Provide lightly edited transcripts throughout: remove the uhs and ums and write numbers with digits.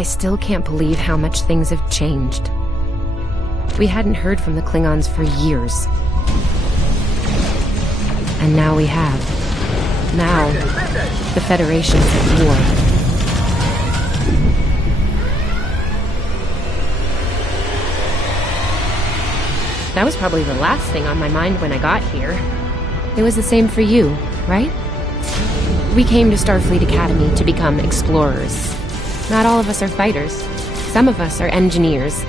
I still can't believe how much things have changed. We hadn't heard from the Klingons for years. And now we have. Now, the Federation's at war. That was probably the last thing on my mind when I got here. It was the same for you, right? We came to Starfleet Academy to become explorers. Not all of us are fighters. Some of us are engineers,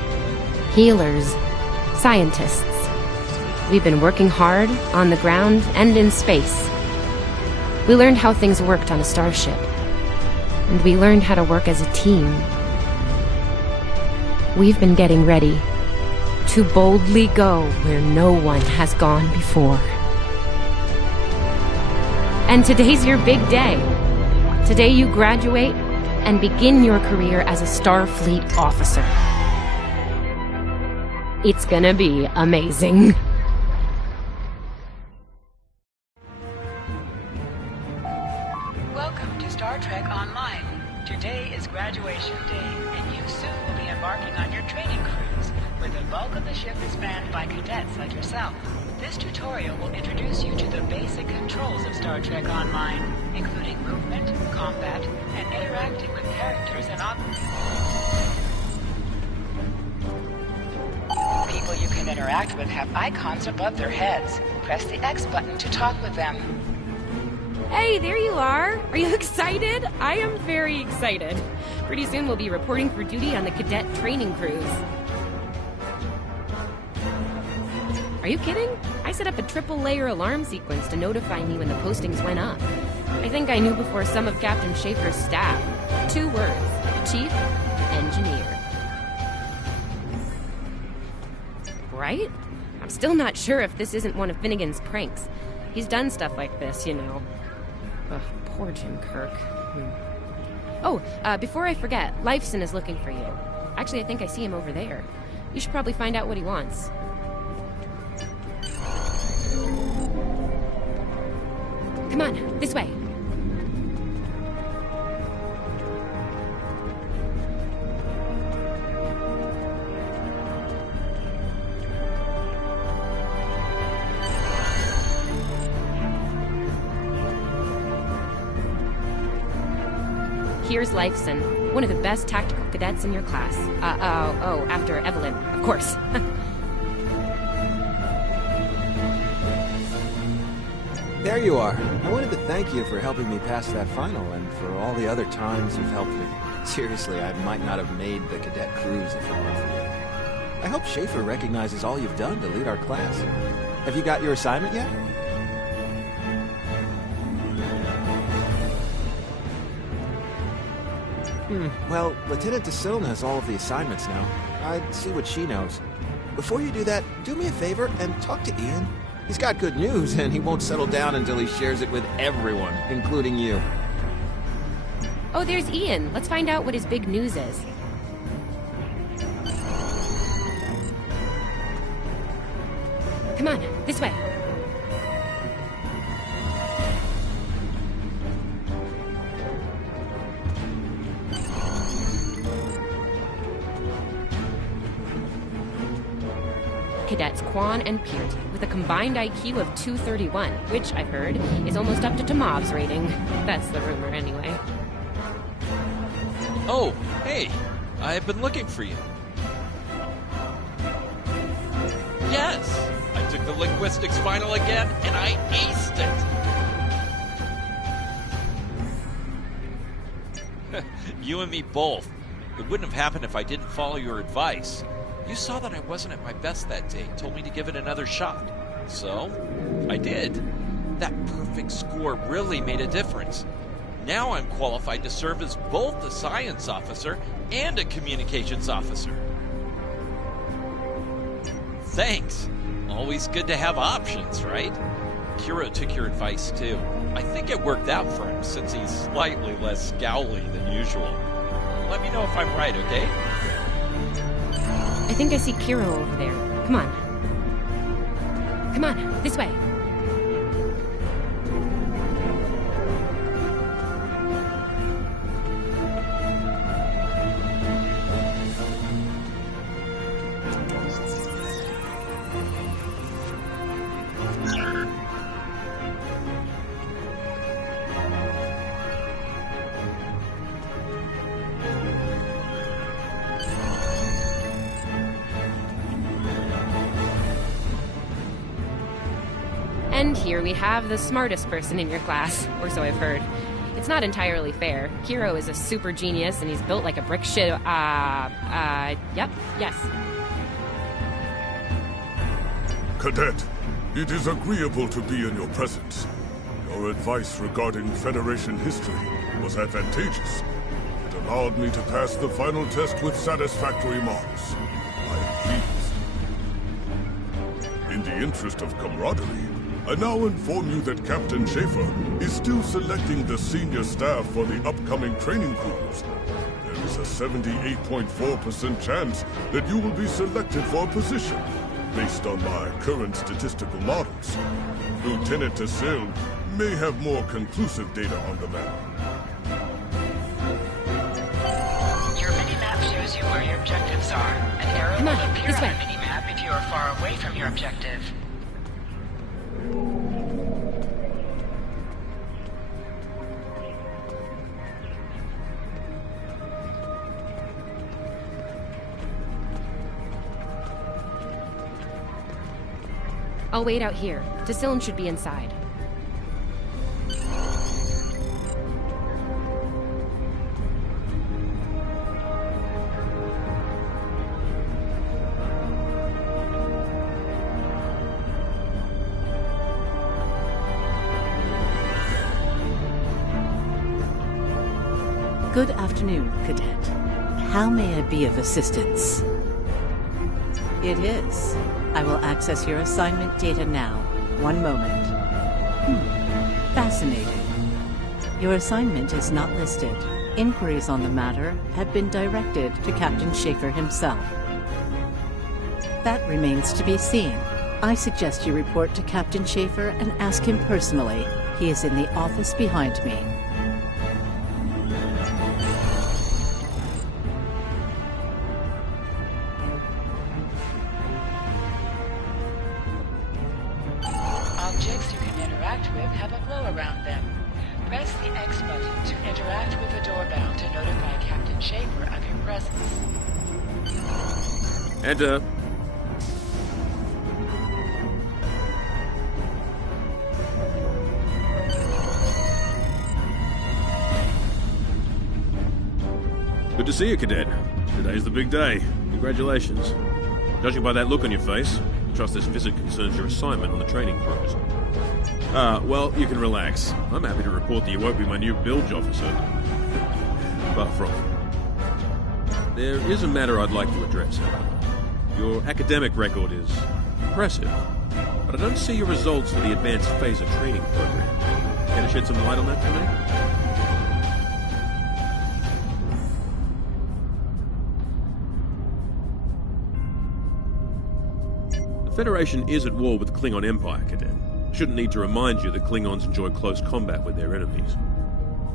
healers, scientists. We've been working hard on the ground and in space. We learned how things worked on a starship. And we learned how to work as a team. We've been getting ready to boldly go where no one has gone before. And today's your big day. Today you graduate and begin your career as a Starfleet officer. It's gonna be amazing. Welcome to Star Trek Online. Today is graduation day, and you soon will be embarking on your training cruise, where the bulk of the ship is manned by cadets like yourself. This tutorial will introduce you to the basic controls of Star Trek Online, including movement, combat, and interacting with characters and objects. People you can interact with have icons above their heads. Press the X button to talk with them. Hey, there you are. Are you excited? I am very excited. Pretty soon we'll be reporting for duty on the cadet training cruise. Are you kidding? I set up a triple-layer alarm sequence to notify me when the postings went up. I think I knew before some of Captain Schaefer's staff. 2 words. Chief Engineer. Right? I'm still not sure if this isn't one of Finnegan's pranks. He's done stuff like this, you know. Ugh, poor Jim Kirk. Oh, before I forget, Lifeson is looking for you. Actually, I think I see him over there. You should probably find out what he wants. Come on, this way. Here's Lifeson, one of the best tactical cadets in your class. After Evelyn, of course. There you are. I wanted to thank you for helping me pass that final and for all the other times you've helped me. Seriously, I might not have made the cadet cruise if it weren't for you. I hope Schaefer recognizes all you've done to lead our class. Have you got your assignment yet? Well, Lieutenant DeSille knows all of the assignments now. I'd see what she knows. Before you do that, do me a favor and talk to Ian. He's got good news, and he won't settle down until he shares it with everyone, including you. Oh, there's Ian. Let's find out what his big news is. Come on, this way. Cadets Quan and Peart, with a combined IQ of 231, which, I've heard, is almost up to Tomov's rating. That's the rumor, anyway. Oh, hey! I've been looking for you. Yes! I took the linguistics final again, and I aced it! You and me both. It wouldn't have happened if I didn't follow your advice. You saw that I wasn't at my best that day and told me to give it another shot. So, I did. That perfect score really made a difference. Now I'm qualified to serve as both a science officer and a communications officer. Thanks. Always good to have options, right? Kiro took your advice too. I think it worked out for him since he's slightly less scowly than usual. Let me know if I'm right, okay? I think I see Kiro over there. Come on. Come on, this way. end here, we have the smartest person in your class, or so I've heard. It's not entirely fair. Kiro is a super genius, and he's built like a brick shit. Yep, yes. Cadet, it is agreeable to be in your presence. Your advice regarding Federation history was advantageous. It allowed me to pass the final test with satisfactory marks. I am pleased. In the interest of camaraderie, I now inform you that Captain Schaefer is still selecting the senior staff for the upcoming training cruise. There is a 78.4% chance that you will be selected for a position, based on my current statistical models. Lieutenant Tassil may have more conclusive data on the matter. Your mini-map shows you where your objectives are. An arrow Come on, will appear this on way. the mini-map if you are far away from your objective. I'll wait out here. Tassilin should be inside. Good afternoon, Cadet. How may I be of assistance? It is. I will access your assignment data now. One moment. Fascinating. Your assignment is not listed. Inquiries on the matter have been directed to Captain Schaefer himself. That remains to be seen. I suggest you report to Captain Schaefer and ask him personally. He is in the office behind me. Objects you can interact with have a glow around them. Press the X button to interact with the doorbell to notify Captain Schaefer of your presence. Enter. Good to see you, Cadet. Today's the big day. Congratulations. Judging by that look on your face, I trust this visit concerns your assignment on the training cruise. Well, you can relax. I'm happy to report that you won't be my new bilge officer. Far from it. There is a matter I'd like to address, however. Your academic record is impressive, but I don't see your results for the advanced phaser training program. Care to shed some light on that for me? The Federation is at war with the Klingon Empire, Cadet. I shouldn't need to remind you that Klingons enjoy close combat with their enemies.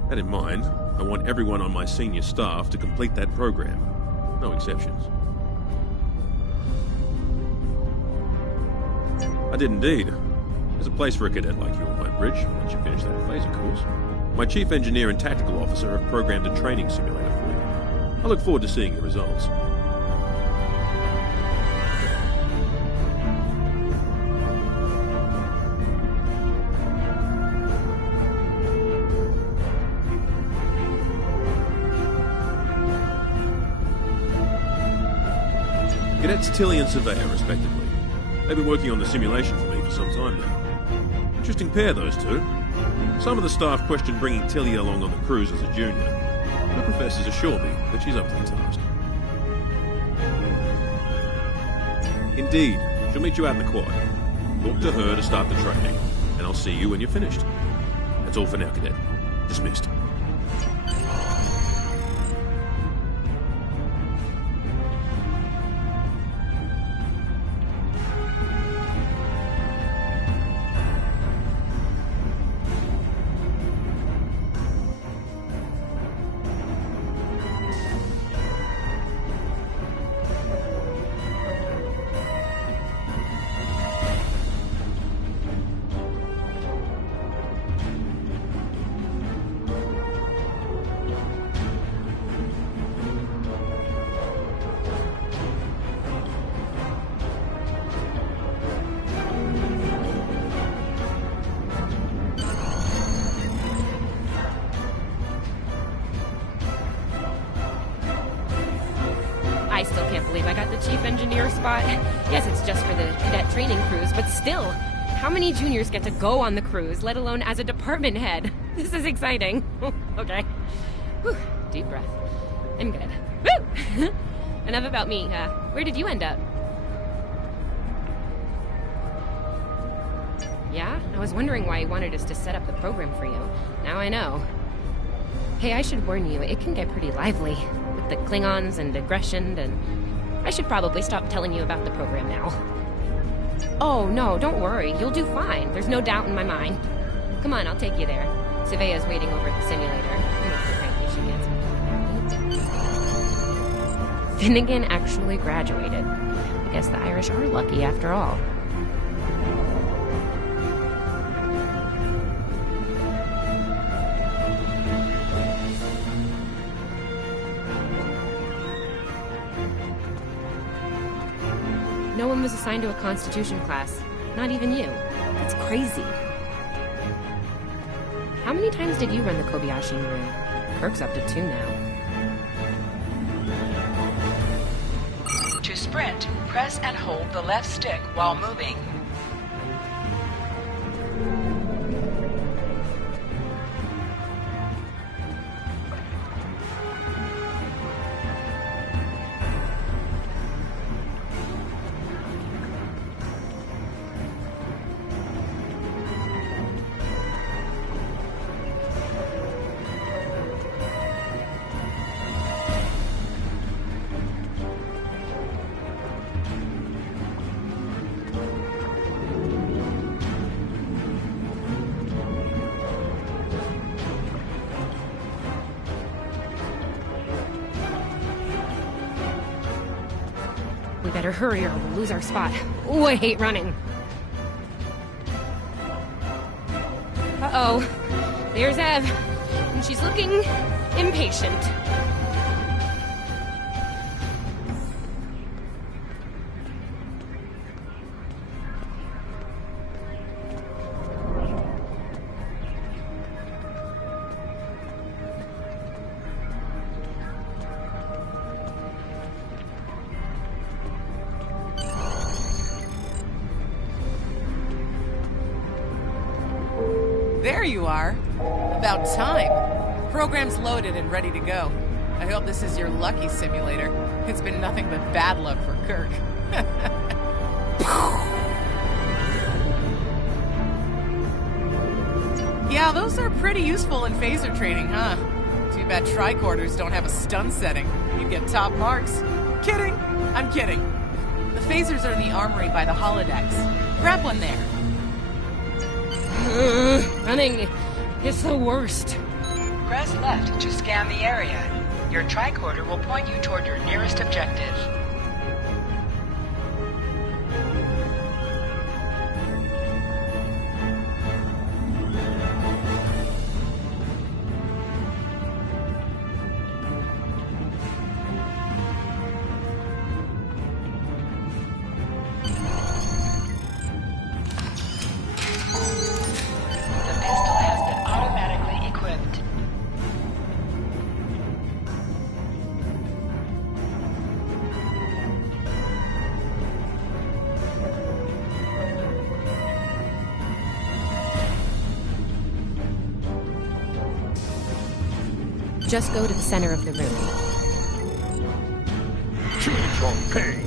That in mind, I want everyone on my senior staff to complete that program. No exceptions. I did indeed. There's a place for a cadet like you on my bridge once you finish that phaser course. My chief engineer and tactical officer have programmed a training simulator for you. I look forward to seeing your results. Cadets Tilly and Surveyor, respectively. They've been working on the simulation for me for some time now. Interesting pair, those two. Some of the staff question bringing Tilly along on the cruise as a junior. The professors assure me that she's up to the task. Indeed, she'll meet you out in the quad. Talk to her to start the training, and I'll see you when you're finished. That's all for now, Cadet. Dismissed. junior spot. Yes, it's just for the cadet training cruise, but still, how many juniors get to go on the cruise, let alone as a department head? This is exciting. Okay. Whew. Deep breath. I'm good. Woo! Enough about me. Where did you end up? Yeah? I was wondering why you wanted us to set up the program for you. Now I know. Hey, I should warn you, it can get pretty lively. With the Klingons and aggression, and I should probably stop telling you about the program now. Oh, no, don't worry. You'll do fine. There's no doubt in my mind. Come on, I'll take you there. Surveyor's waiting over at the simulator. Finnegan actually graduated. I guess the Irish are lucky after all. No one was assigned to a Constitution class. Not even you. That's crazy. How many times did you run the Kobayashi Maru? Kirk's up to 2 now. To sprint, press and hold the left stick while moving. We better hurry or we'll lose our spot. Ooh, I hate running. Uh-oh. There's Ev. And she's looking impatient. There you are. About time. Program's loaded and ready to go. I hope this is your lucky simulator. It's been nothing but bad luck for Kirk. Yeah, those are pretty useful in phaser training, huh? Too bad tricorders don't have a stun setting. You'd get top marks. Kidding. I'm kidding. The phasers are in the armory by the holodecks. Grab one there. Running is the worst. Press left to scan the area. Your tricorder will point you toward your nearest objective. Just go to the center of the room. Choose your pain.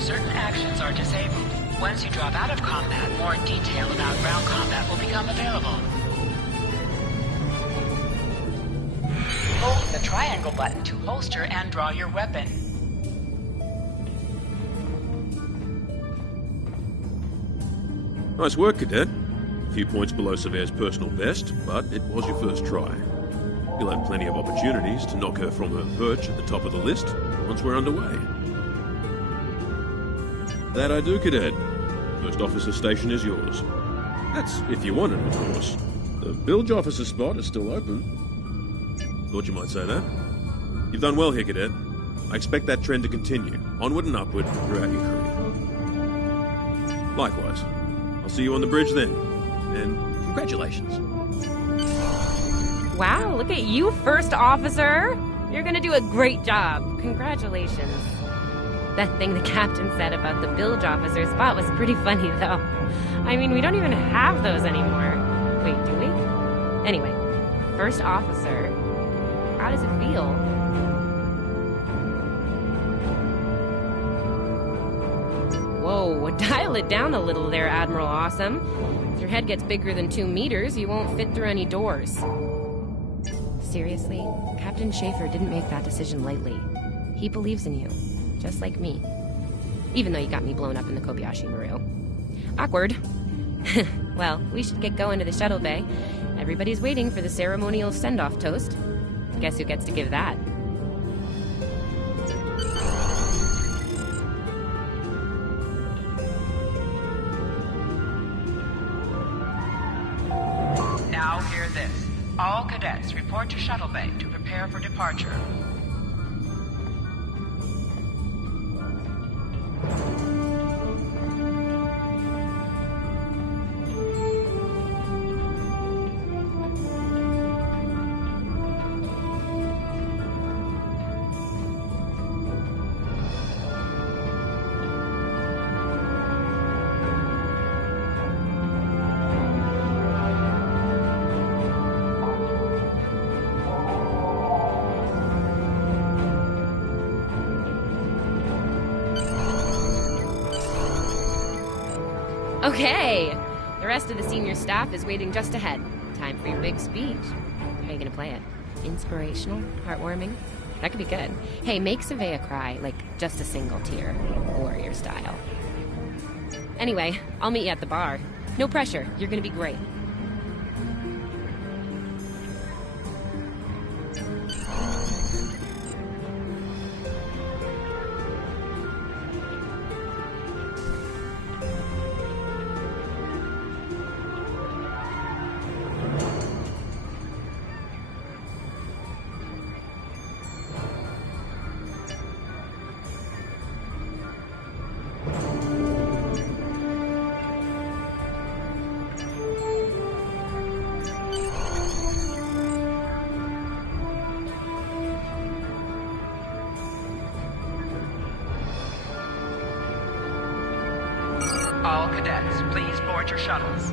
Certain actions are disabled. Once you drop out of combat, more detail about ground combat will become available. Hold the triangle button to holster and draw your weapon. Nice work, Cadet. A few points below Surveyor's personal best, but it was your first try. You'll have plenty of opportunities to knock her from her perch at the top of the list once we're underway. That I do, Cadet. First officer station is yours. That's if you want it, of course. The bilge officer spot is still open. Thought you might say that. You've done well here, Cadet. I expect that trend to continue, onward and upward, throughout your career. Likewise. I'll see you on the bridge then. And congratulations. Wow, look at you, First Officer! You're gonna do a great job. Congratulations. That thing the captain said about the bilge officer spot was pretty funny, though. I mean, we don't even have those anymore. Wait, do we? Anyway, First Officer, how does it feel? Whoa, dial it down a little there, Admiral Awesome. If your head gets bigger than 2 meters, you won't fit through any doors. Seriously, Captain Schaefer didn't make that decision lightly. He believes in you, just like me. Even though you got me blown up in the Kobayashi Maru. Awkward. Well, we should get going to the shuttle bay. Everybody's waiting for the ceremonial send-off toast. Guess who gets to give that? Now hear this. All cadets report to shuttle bay to prepare for departure. Okay! The rest of the senior staff is waiting just ahead. Time for your big speech. How are you gonna play it? Inspirational? Heartwarming? That could be good. Hey, make Savea cry, like just a single tear. Warrior style. Anyway, I'll meet you at the bar. No pressure, you're gonna be great. All cadets, please board your shuttles.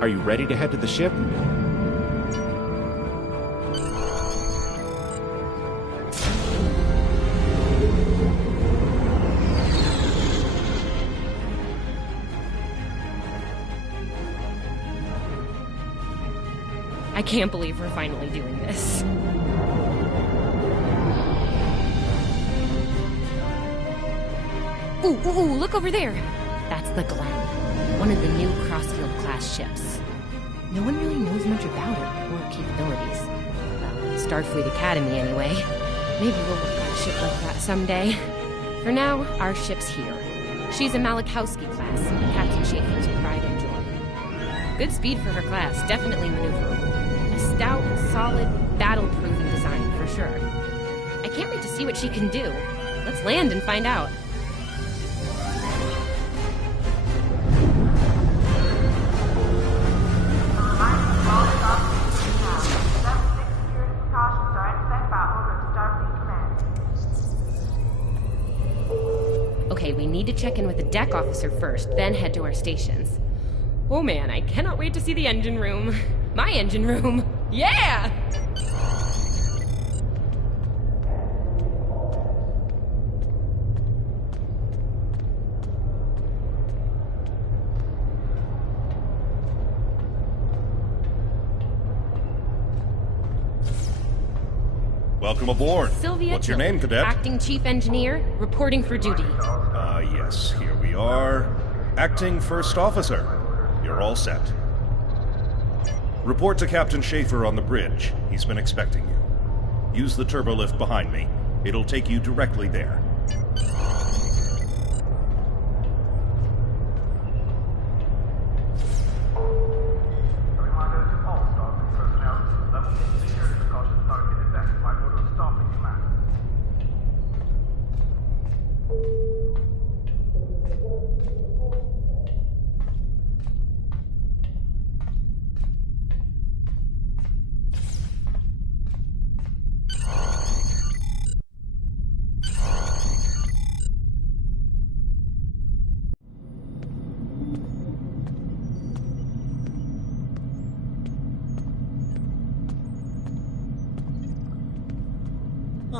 Are you ready to head to the ship? I can't believe we're finally doing this. Ooh, look over there! That's the Glen, one of the new Crossfield-class ships. No one really knows much about it or capabilities. Well, Starfleet Academy anyway. Maybe we'll look at a ship like that someday. For now, our ship's here. She's a Malachowski class, Captain Schaefer's pride and joy. Good speed for her class, definitely maneuverable. A stout, solid, battle-proven design, for sure. I can't wait to see what she can do. Let's land and find out. Okay, we need to check in with the deck officer first, then head to our stations. Oh man, I cannot wait to see the engine room. My engine room. Yeah! Welcome aboard. Sylvia What's your Tilley, name, Cadet? Acting Chief Engineer, reporting for duty. Yes, here we are. Acting First Officer. You're all set. Report to Captain Schaefer on the bridge. He's been expecting you. Use the turbolift behind me. It'll take you directly there.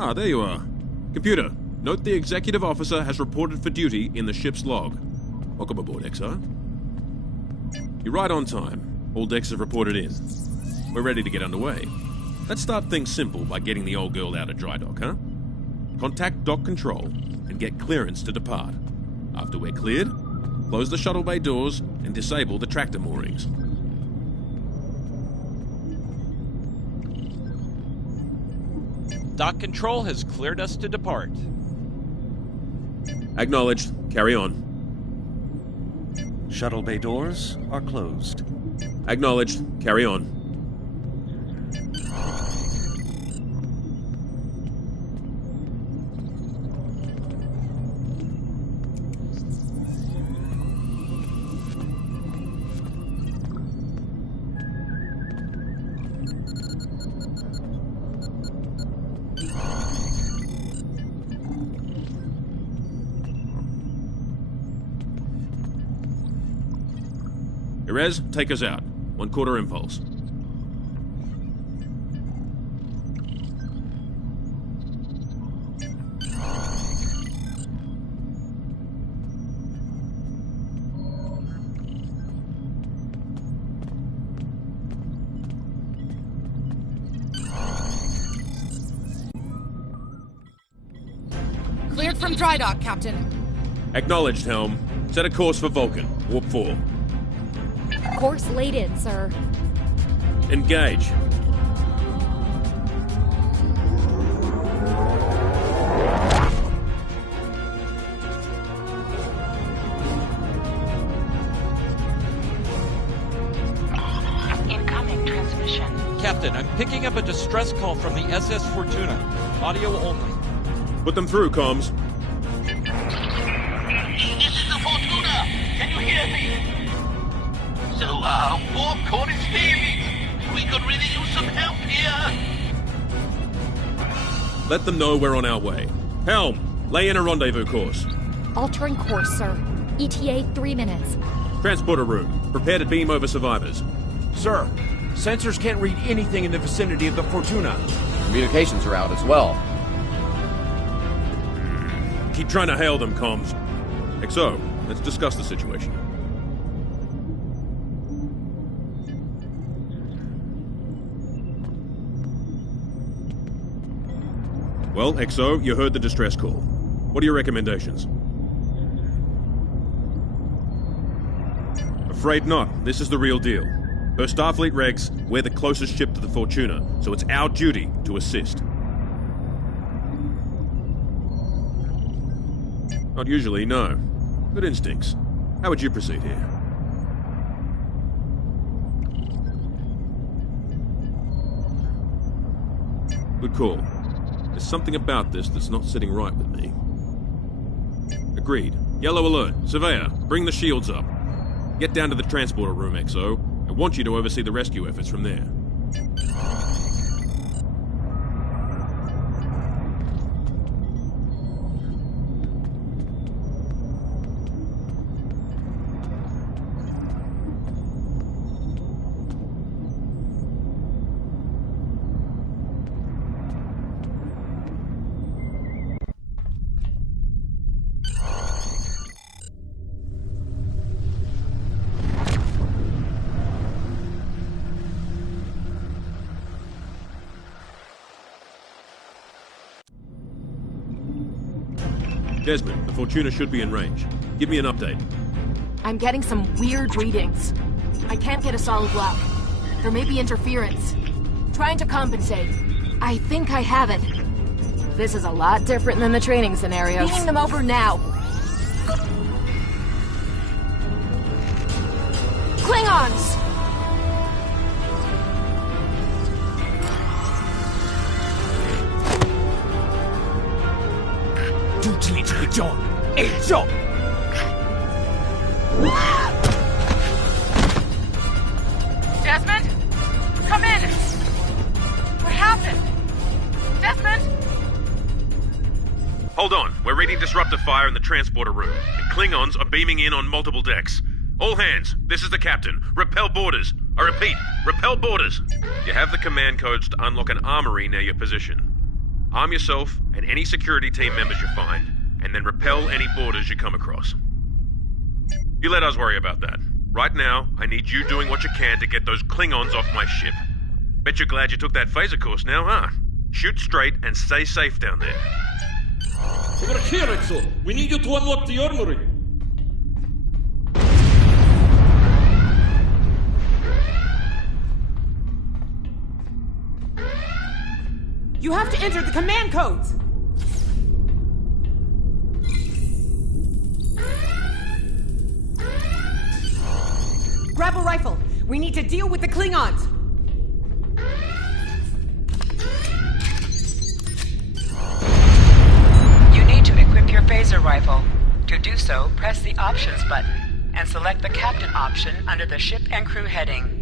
Ah, there you are. Computer, note the executive officer has reported for duty in the ship's log. Welcome aboard, XO. You're right on time. All decks have reported in. We're ready to get underway. Let's start things simple by getting the old girl out of dry dock, huh? Contact dock control and get clearance to depart. After we're cleared, close the shuttle bay doors and disable the tractor moorings. Dock control has cleared us to depart. Acknowledged. Carry on. Shuttle bay doors are closed. Acknowledged. Carry on. Perez, take us out. 1/4 impulse. Cleared from dry dock, Captain. Acknowledged, Helm. Set a course for Vulcan. Warp 4. Course laid in, sir. Engage. Incoming transmission. Captain, I'm picking up a distress call from the SS Fortuna. Audio only. Put them through, comms. This is the Fortuna! Can you hear me? So, warp core is failing. We could really use some help here. Let them know we're on our way. Helm, lay in a rendezvous course. Altering course, sir. ETA 3 minutes. Transporter room. Prepare to beam over survivors. Sir, sensors can't read anything in the vicinity of the Fortuna. Communications are out as well. Keep trying to hail them, comms. XO, let's discuss the situation. Well, XO, you heard the distress call. What are your recommendations? Afraid not. This is the real deal. Per Starfleet regs, we're the closest ship to the Fortuna, so it's our duty to assist. Not usually, no. Good instincts. How would you proceed here? Good call. There's something about this that's not sitting right with me. Agreed. Yellow alert. Surveyor, bring the shields up. Get down to the transporter room, XO. I want you to oversee the rescue efforts from there. Desmond, the Fortuna should be in range. Give me an update. I'm getting some weird readings. I can't get a solid lock. There may be interference. Trying to compensate. I think I have it. This is a lot different than the training scenarios. Beaming them over now. Klingons! Desmond? Come in! What happened? Desmond? Hold on. We're reading disruptor fire in the transporter room, and Klingons are beaming in on multiple decks. All hands, this is the captain. Repel borders. I repeat, repel borders. You have the command codes to unlock an armory near your position. Arm yourself and any security team members you find, and then repel any borders you come across. You let us worry about that. Right now, I need you doing what you can to get those Klingons off my ship. Bet you're glad you took that phaser course now, huh? Shoot straight and stay safe down there. Over here, Exo. We need you to unlock the armory. You have to enter the command codes! Grab a rifle. We need to deal with the Klingons. You need to equip your phaser rifle. To do so, press the Options button and select the Captain option under the Ship and Crew heading.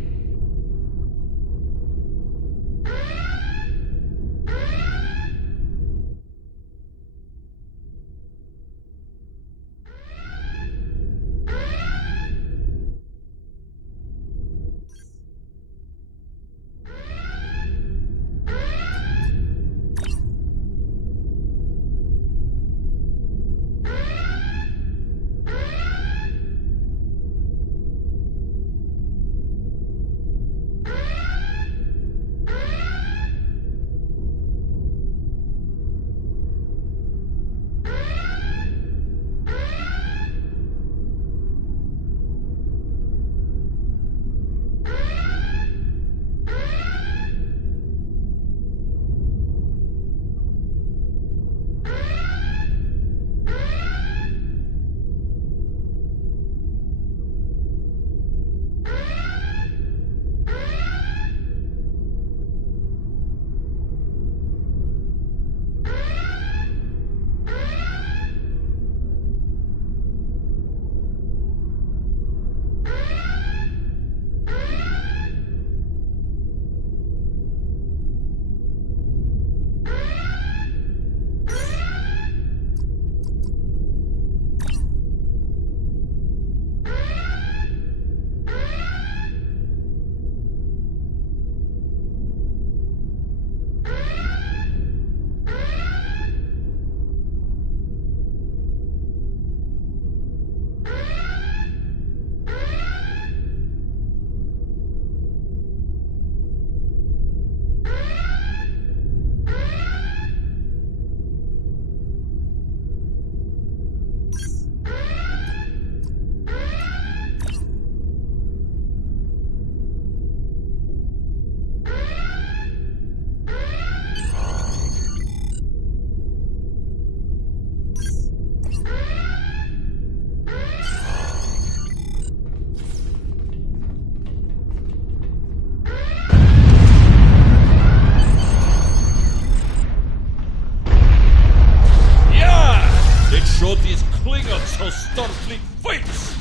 Starfleet fights!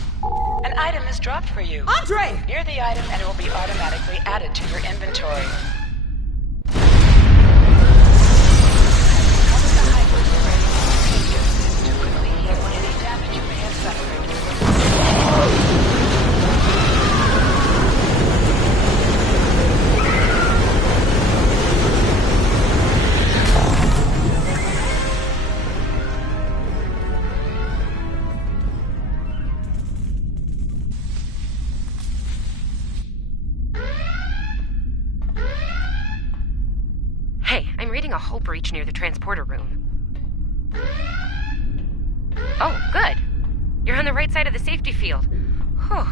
An item is dropped for you. Andre! Near the item and it will be automatically added to your inventory. Cover the hyper to quickly heal any damage you may have suffered. A hull breach near the transporter room. Oh, good. You're on the right side of the safety field. Whew.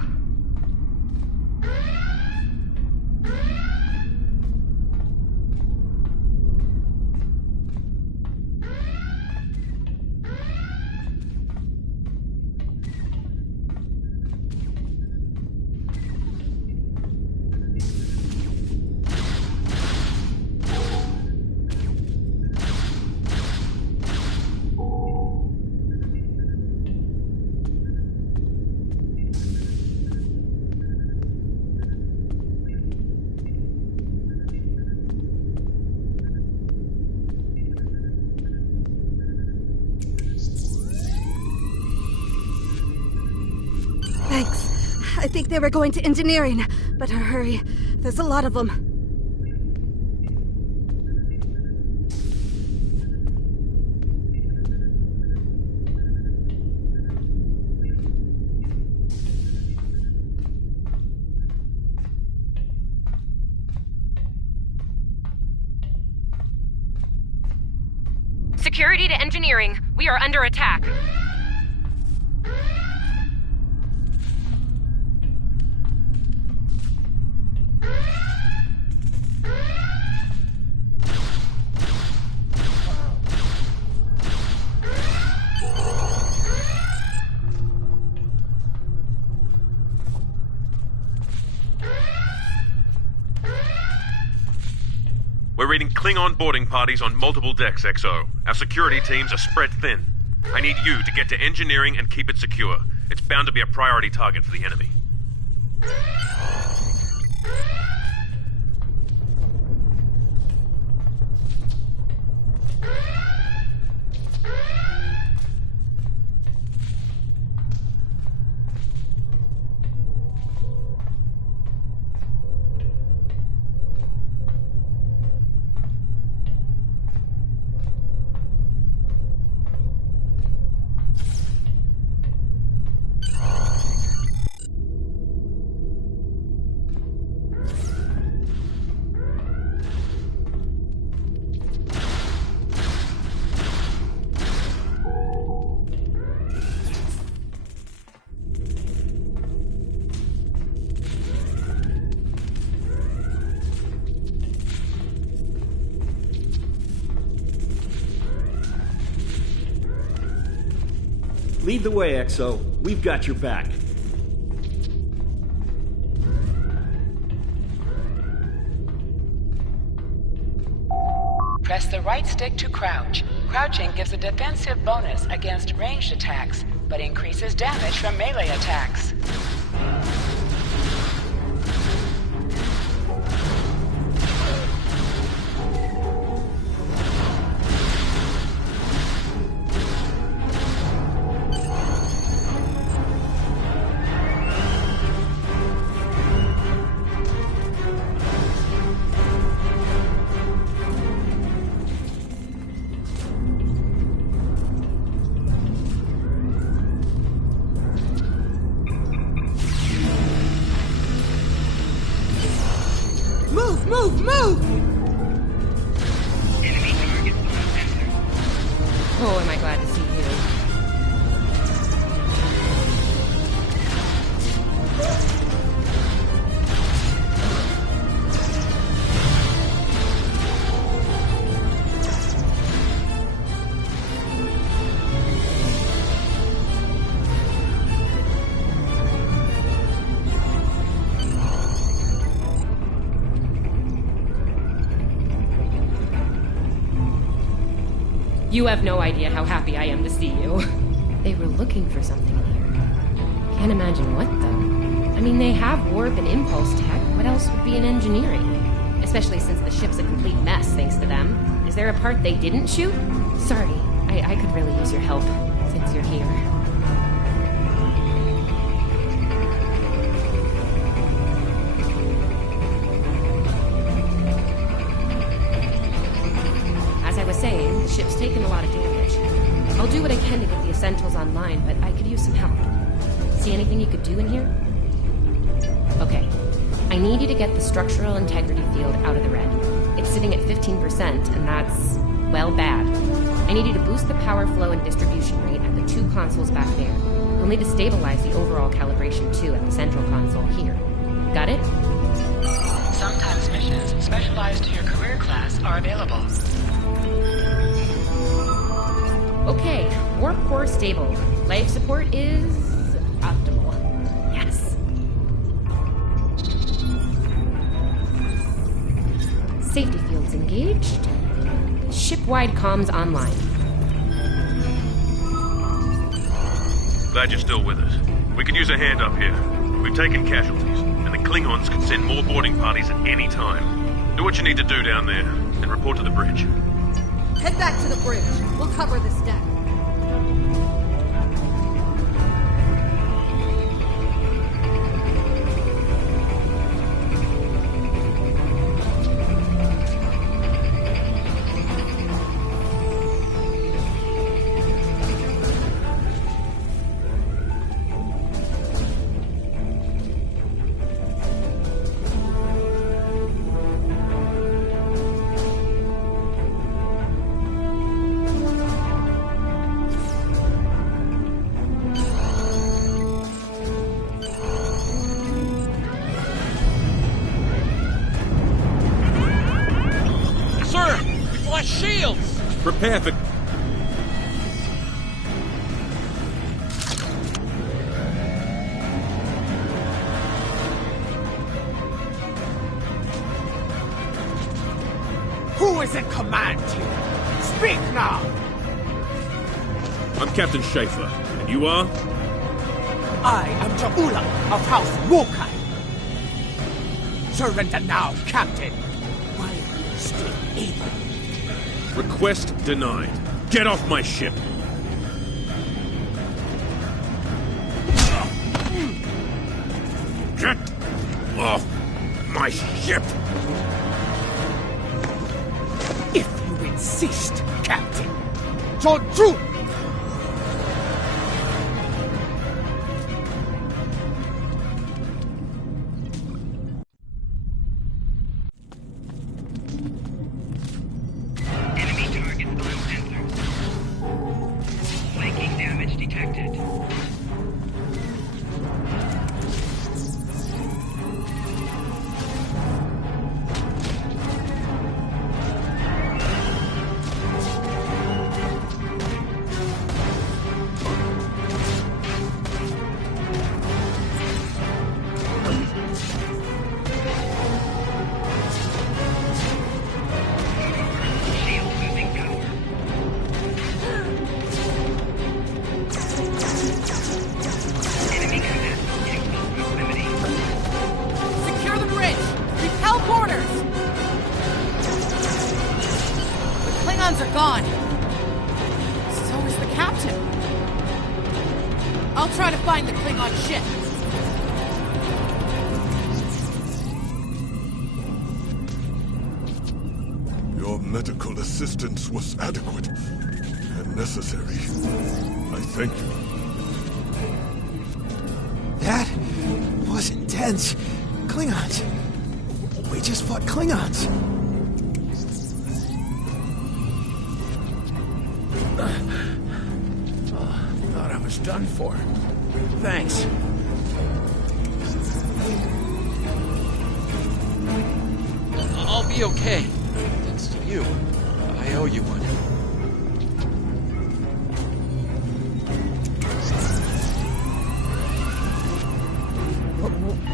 think they were going to engineering. Better hurry. There's a lot of them. Security to engineering. We are under attack. We're reading Klingon boarding parties on multiple decks, XO. Our security teams are spread thin. I need you to get to engineering and keep it secure. It's bound to be a priority target for the enemy. Lead the way, XO. We've got your back. Press the right stick to crouch. Crouching gives a defensive bonus against ranged attacks, but increases damage from melee attacks. Oh, am I glad to see you. You have no idea how happy I am to see you. They were looking for something here. Can't imagine what, though. I mean, they have warp and impulse tech. What else would be in engineering? Especially since the ship's a complete mess, thanks to them. Is there a part they didn't shoot? Sorry, I could really use your help, since you're here. Saying, the ship's taken a lot of damage. I'll do what I can to get the essentials online, but I could use some help. See anything you could do in here? Okay. I need you to get the structural integrity field out of the red. It's sitting at 15%, and that's, well, bad. I need you to boost the power flow and distribution rate at the two consoles back there. You'll need to stabilize the overall calibration, too, at the central console here. Got it? Sometimes missions specialized to your career class are available. Okay, warp core stable. Life support is optimal. Yes. Safety fields engaged. Ship-wide comms online. Glad you're still with us. We could use a hand up here. We've taken casualties, and the Klingons can send more boarding parties at any time. Do what you need to do down there, and report to the bridge. Head back to the bridge. We'll cover this deck. Prepare for... Who is in command here? Speak now! I'm Captain Schaefer, and you are? I am Jaula of House Wokai. Surrender now, Captain, while you're still able. Request denied. Get off my ship! Get off my ship! If you insist, Captain. Joju! Enemy target below sensors. Flanking damage detected. Shield losing power. Enemy cadet in close proximity. Secure the bridge! Repel boarders! The Klingons are gone. So is the captain. I'll try to find the Klingon ship. Your medical assistance was adequate and necessary. I thank you. That was intense. Klingons. We just fought Klingons. Thought I was done for. Thanks. I'll be okay. Thanks to you. I owe you one.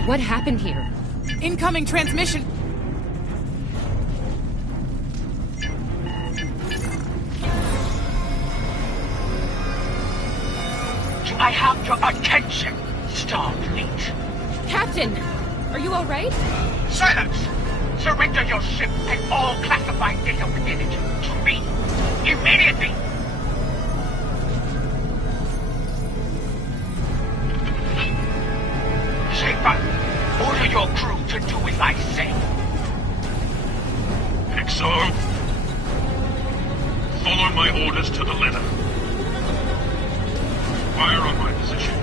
What happened here? Incoming transmission. Do I have your attention, Starfleet? Captain, are you all right? Silence! Surrender your ship and all classified data within it to me. Immediately! Schaefer, order your crew to do as I say. Exo, follow my orders to the letter. Fire on my position.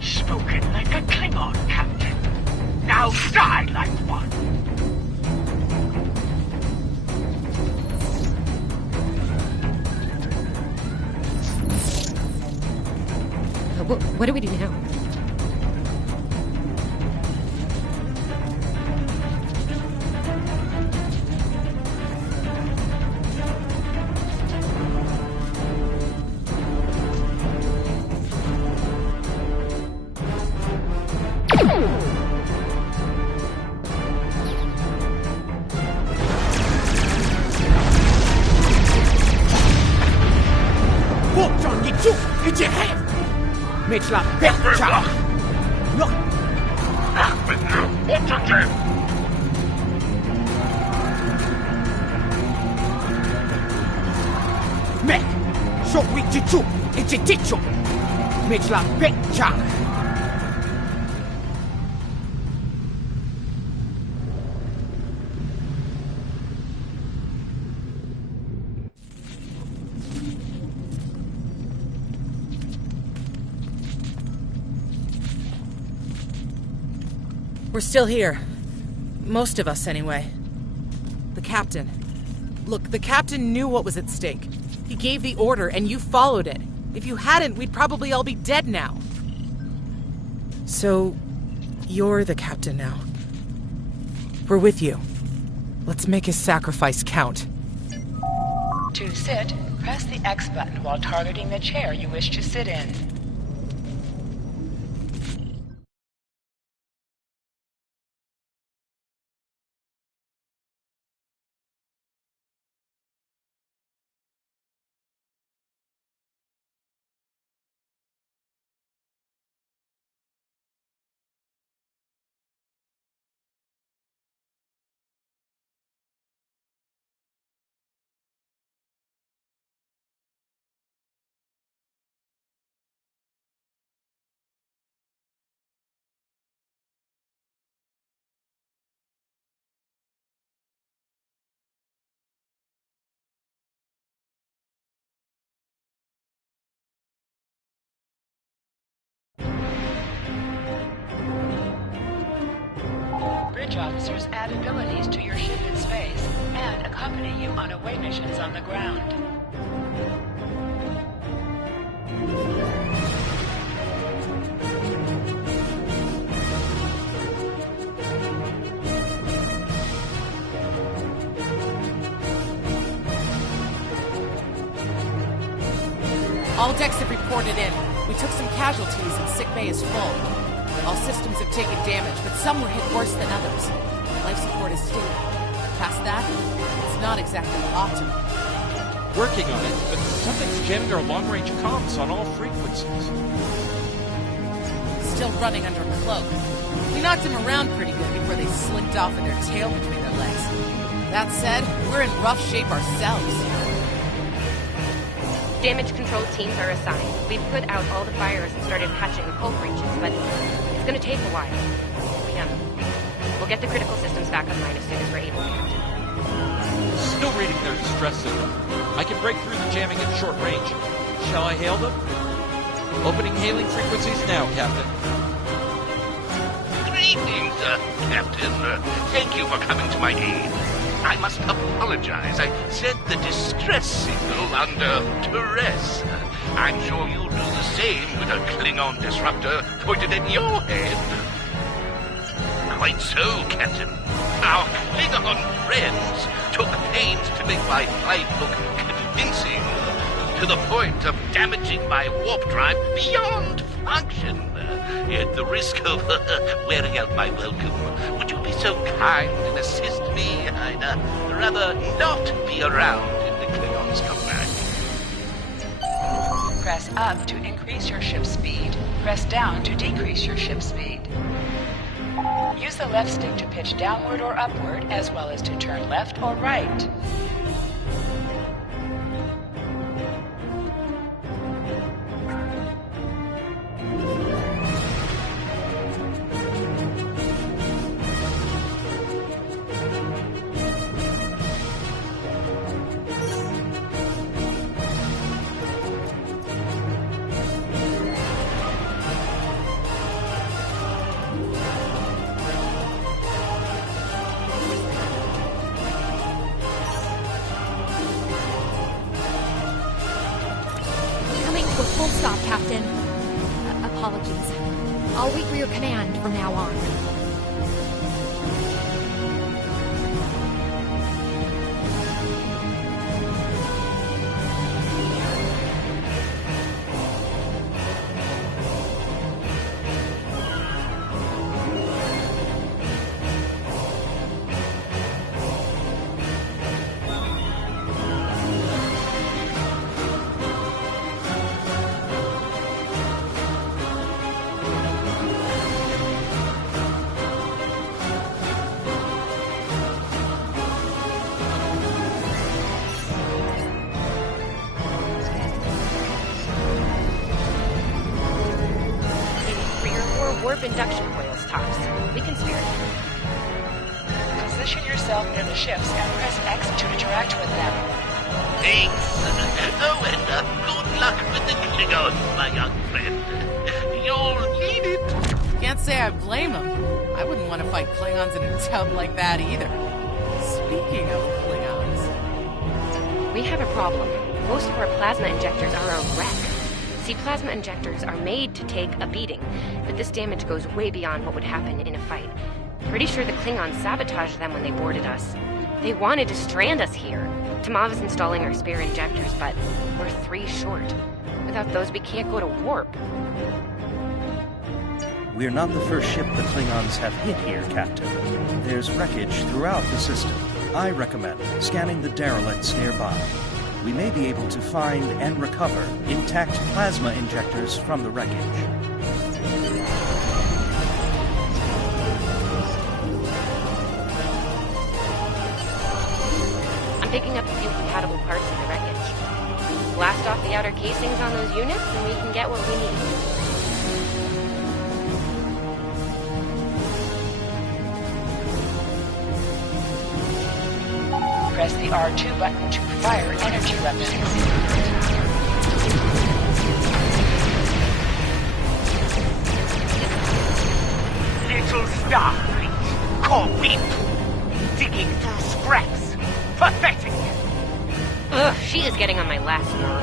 Spoken like a Klingon, Captain. Now die like one. What do we do now? We're still here. Most of us, anyway. The captain. Look, the captain knew what was at stake. He gave the order, and you followed it. If you hadn't, we'd probably all be dead now. So, you're the captain now. We're with you. Let's make his sacrifice count. To sit, press the X button while targeting the chair you wish to sit in. Bridge officers add abilities to your ship in space and accompany you on away missions on the ground. All decks have reported in. We took some casualties and sick bay is full. All systems have taken damage, but some were hit worse than others. Life support is stable. Past that, it's not exactly optimal. Working on it, but something's jamming our long-range comms on all frequencies. Still running under a cloak. We knocked them around pretty good before they slipped off with their tail between their legs. That said, we're in rough shape ourselves. Damage control teams are assigned. We've put out all the fires and started patching hull breaches, but it's gonna take a while. We'll get the critical systems back online as soon as we're able to. Still reading their distress signal. I can break through the jamming at short range. Shall I hail them? Opening hailing frequencies now, Captain. Greetings, Captain. Thank you for coming to my aid. I must apologize. I sent the distress signal under duress. I'm sure you'll do the same with a Klingon disruptor pointed at your head. Quite so, Captain. Our Klingon friends took pains to make my flight look convincing, to the point of damaging my warp drive beyond function. At the risk of wearing out my welcome, would you be so kind and assist me? I'd rather not be around if the Klingons come back. Press up to increase your ship speed. Press down to decrease your ship speed. Use the left stick to pitch downward or upward, as well as to turn left or right. Full stop, Captain. Apologies. I'll wait for your command from now on. Warp induction coils, tops. We can spare it. Position yourself near the ships and press X to interact with them. Thanks. Oh, and good luck with the Klingons, my young friend. You'll need it. Can't say I blame them. I wouldn't want to fight Klingons in a tub like that either. Speaking of Klingons... We have a problem. Most of our plasma injectors are a wreck. See, plasma injectors are made to take a beating, but this damage goes way beyond what would happen in a fight. Pretty sure the Klingons sabotaged them when they boarded us. They wanted to strand us here. Tamava's installing our spare injectors, but we're 3 short. Without those, we can't go to warp. We're not the first ship the Klingons have hit here, Captain. There's wreckage throughout the system. I recommend scanning the derelicts nearby. We may be able to find and recover intact plasma injectors from the wreckage. I'm picking up a few compatible parts in the wreckage. Blast off the outer casings on those units, and we can get what we need. Press the R2 button to fire energy weapons. Little Starfleet, caught wind, digging through scraps. Pathetic. Ugh, she is getting on my last nerve.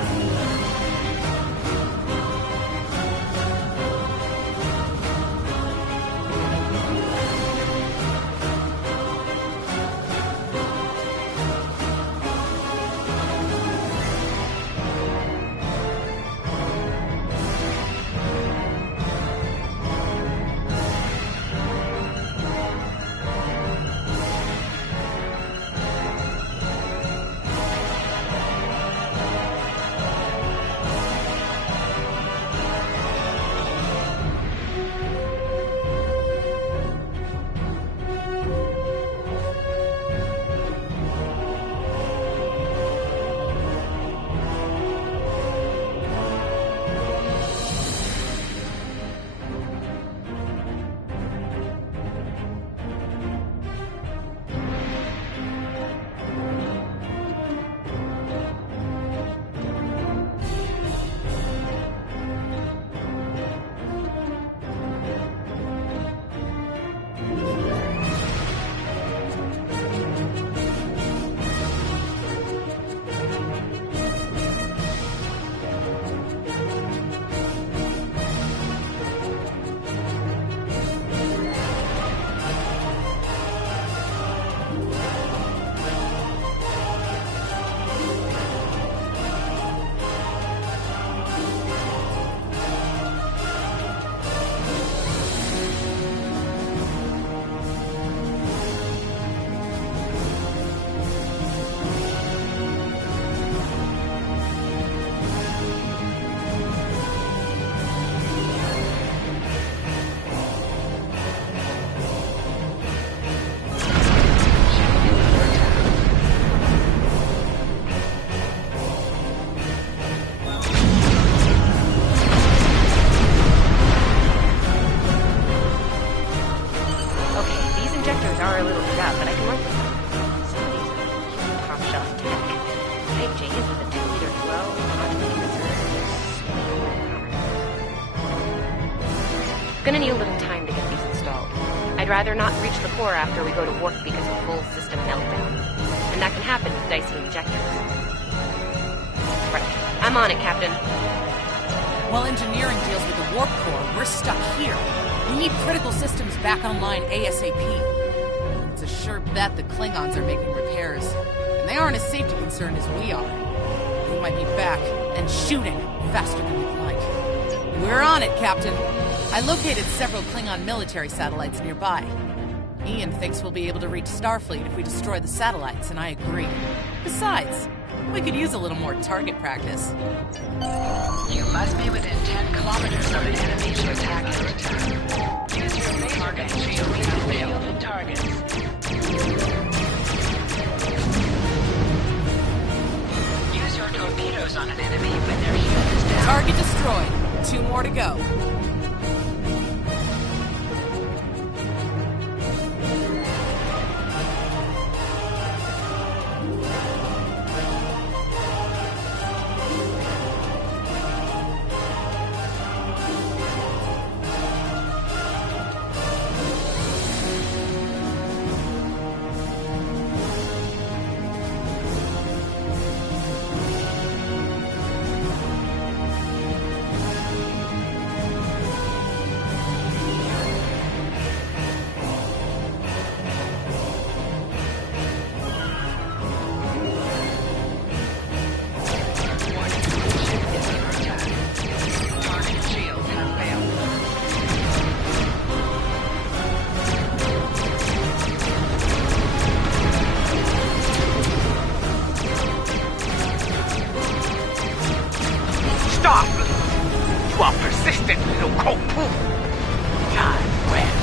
Gonna need a little time to get these installed. I'd rather not reach the core after we go to warp because of full system meltdown. And that can happen with dicey injectors. Right. I'm on it, Captain. While engineering deals with the warp core, we're stuck here. We need critical systems back online ASAP. It's a sure bet the Klingons are making repairs. And they aren't as safety concerned as we are. We might be back and shooting faster than we'd like. We're on it, Captain. I located several Klingon military satellites nearby. Ian thinks we'll be able to reach Starfleet if we destroy the satellites, and I agree. Besides, we could use a little more target practice. You must be within 10 kilometers of an enemy to attack it. Use your laser gun shield to field targets. Use your torpedoes on an enemy when their shield is down. Target destroyed. 2 more to go. You are persistent, little cold poo. Time well.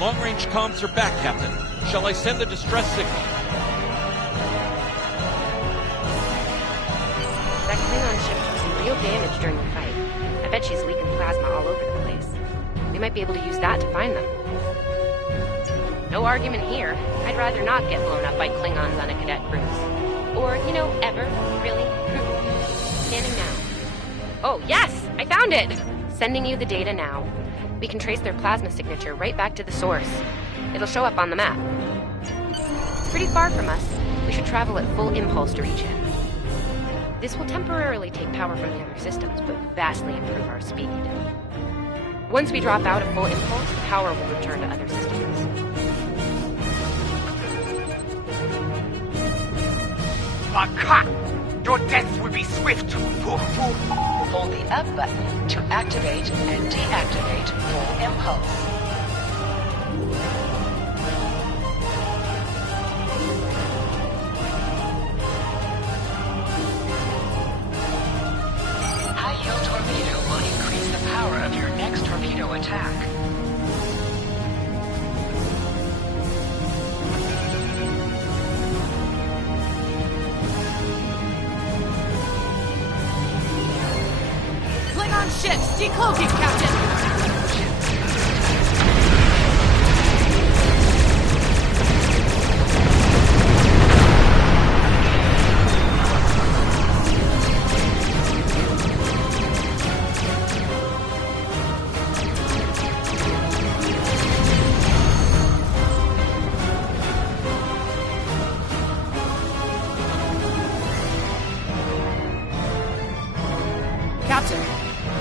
Long-range comms are back, Captain. Shall I send the distress signal? That Klingon ship took some real damage during the fight. I bet she's leaking plasma all over the place. We might be able to use that to find them. No argument here. I'd rather not get blown up by Klingons on a cadet cruise. Or, you know, ever, really. Scanning now. Oh, yes! I found it! Sending you the data now. We can trace their plasma signature right back to the source. It'll show up on the map. It's pretty far from us. We should travel at full impulse to reach it. This will temporarily take power from the other systems, but vastly improve our speed. Once we drop out of full impulse, power will return to other systems. Baka! Your death will be swift. Hold the up button to activate and deactivate full impulse. High-yield torpedo will increase the power of your next torpedo attack. Klingon ships, decloaking, Captain!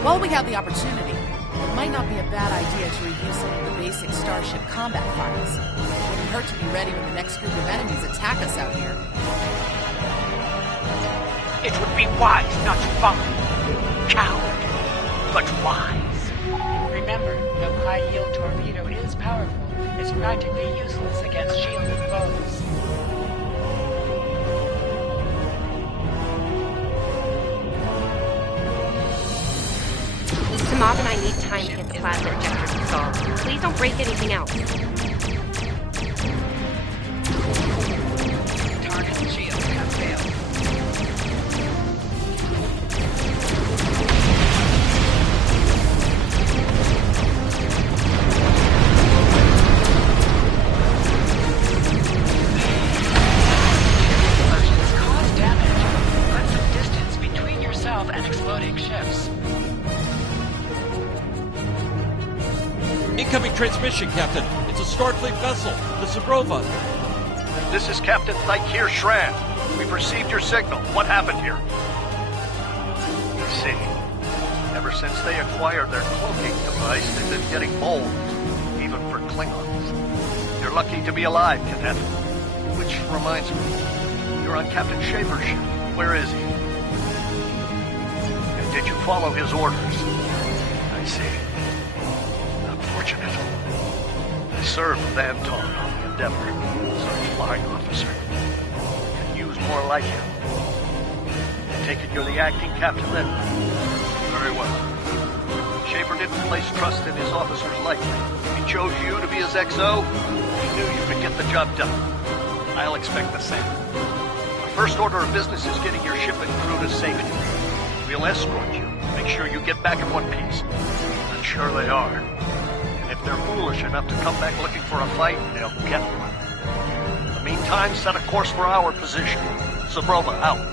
While we have the opportunity, it might not be a bad idea to review some of the basic Starship combat files. It wouldn't hurt to be ready when the next group of enemies attack us out here. It would be wise not to follow. Coward, but wise. Remember, though high-yield torpedo is powerful, it's practically useless against shielded foes. Mob and I need time to get the plasma injectors installed. Please don't break anything else. Target shield has failed. Explosions cause damage. Put some distance between yourself and exploding ships. Incoming transmission, Captain. It's a Starfleet vessel, the Zabrova. This is Captain Thykir Shran. We've received your signal. What happened here? You see, ever since they acquired their cloaking device, they've been getting bold, even for Klingons. You're lucky to be alive, Cadet. Which reminds me, you're on Captain Schaefer's ship. Where is he? And did you follow his orders? I see. Unfortunate. I served with Anton on the Endeavor, as a flying officer. Could use more like him. I take it you're the acting captain then? Very well. Schaefer didn't place trust in his officers lightly. He chose you to be his XO. He knew you could get the job done. I'll expect the same. The first order of business is getting your ship and crew to safety. We'll escort you. Make sure you get back in one piece. I'm sure they are. If they're foolish enough to come back looking for a fight, they'll get one. In the meantime, set a course for our position. Zabrova out.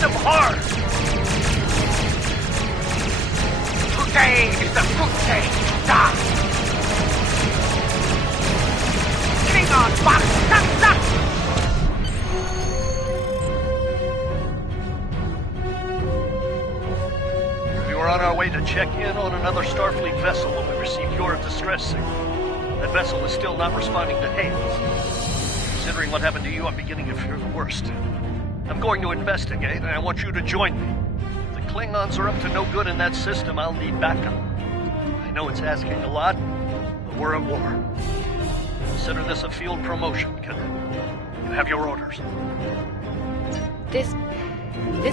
them hard! Today is the good day to die! Klingon box comes up! We were on our way to check in on another Starfleet vessel when we received your distress signal. That vessel is still not responding to hails. Considering what happened to you, I'm beginning to fear the worst. I'm going to investigate, and I want you to join me. If the Klingons are up to no good in that system, I'll need backup. I know it's asking a lot, but we're at war. Consider this a field promotion, Cadet. You have your orders. This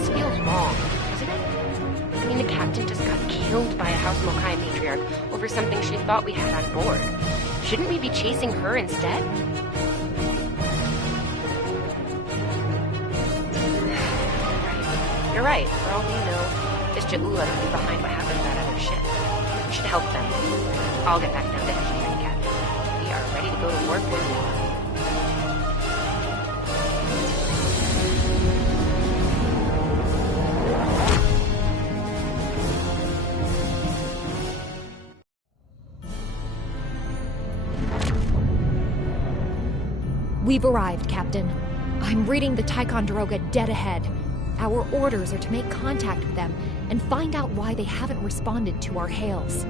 feels wrong, doesn't it? I mean, the captain just got killed by a House Mokai matriarch over something she thought we had on board. Shouldn't we be chasing her instead? You're right. For all we know, this Ja'ula could be behind what happened to that other ship. We should help them. I'll get back down to engineering academy. We are ready to go to work when we are. We've arrived, Captain. I'm reading the Ticonderoga dead ahead. Our orders are to make contact with them and find out why they haven't responded to our hails.